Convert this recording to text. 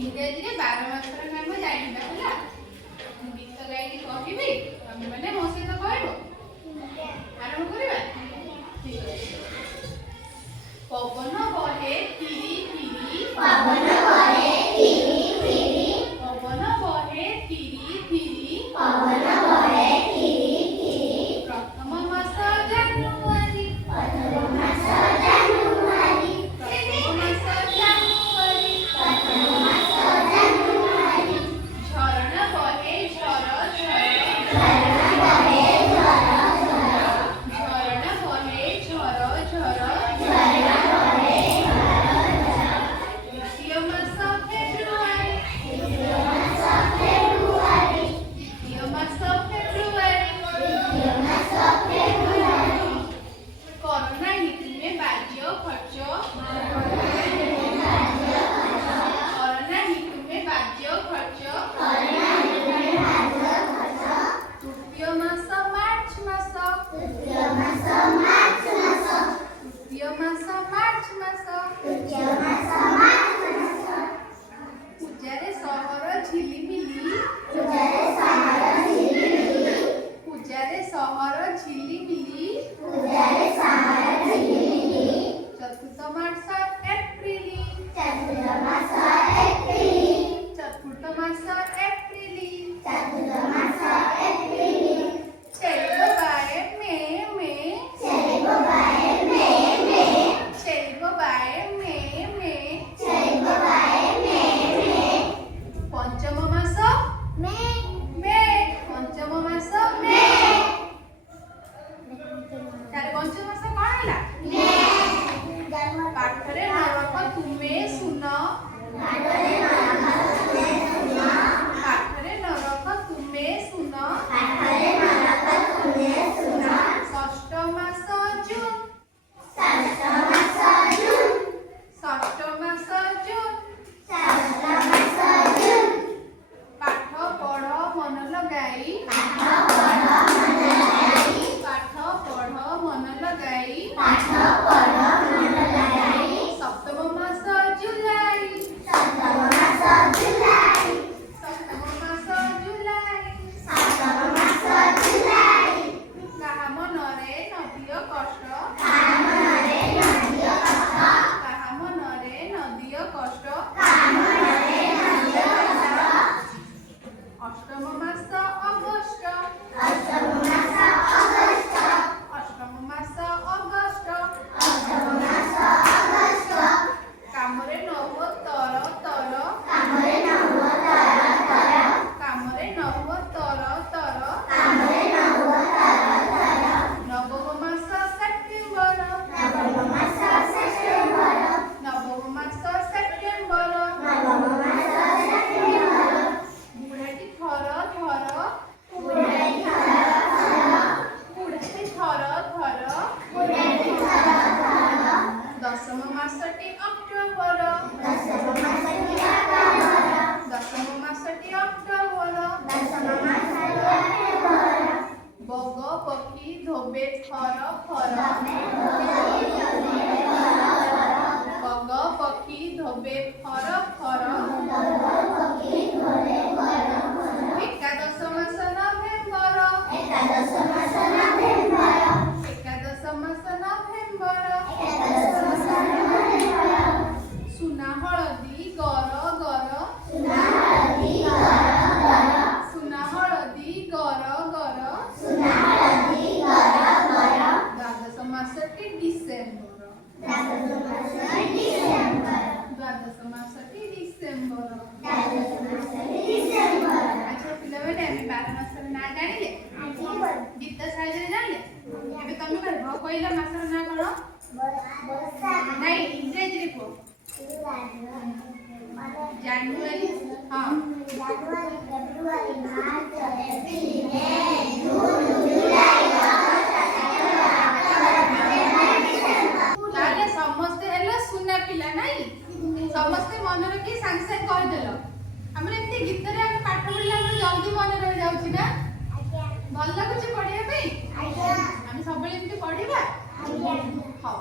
इंग्रेजी 12 मासर नाम जानिबा होला गीत गाई कहबी तमे माने मो सहित कहबो आरंभ करिबा ठीक अछि पवन बहे फिरी फिरी पवन बहे फिरी फिरी पवन बहे फिरी फिरी पवन बहे फिरी फिरी प्रथम मास जानुआरी प्रथम मास जानुआरी प्रथम मास जानुआरी प्रथम मास जानुआरी झरण बहे झर झर झरण बहे झर झर झरण बहे झर झर गीत साइज जानिले एबे तमे करबो पहिला मासर ना कोन नहीं इंग्लिश रे को जनवरी हां जनवरी फेब्रुआरी मार्च अप्रैल मई जून जुलाई अगस्त ताले समस्त हेलो सुना पिला नहीं ସମସ୍ତେ ମନେ ରଖି ସାଙ୍ଗେ ସାଙ୍ଗେ କହିଦେଲ। ଆମର ଏମିତି ଗୀତରେ ଆମେ ପାଠ ପଢିଲେ ଆମର ଜଲ୍ଦି ମନେ ରହିଯାଉଛି ନା? ଭଲ ଲାଗୁଛି ପଢିବା ପାଇଁ? ଆମେ ସବୁବେଳେ ଏମିତି ପଢିବା? ହଉ।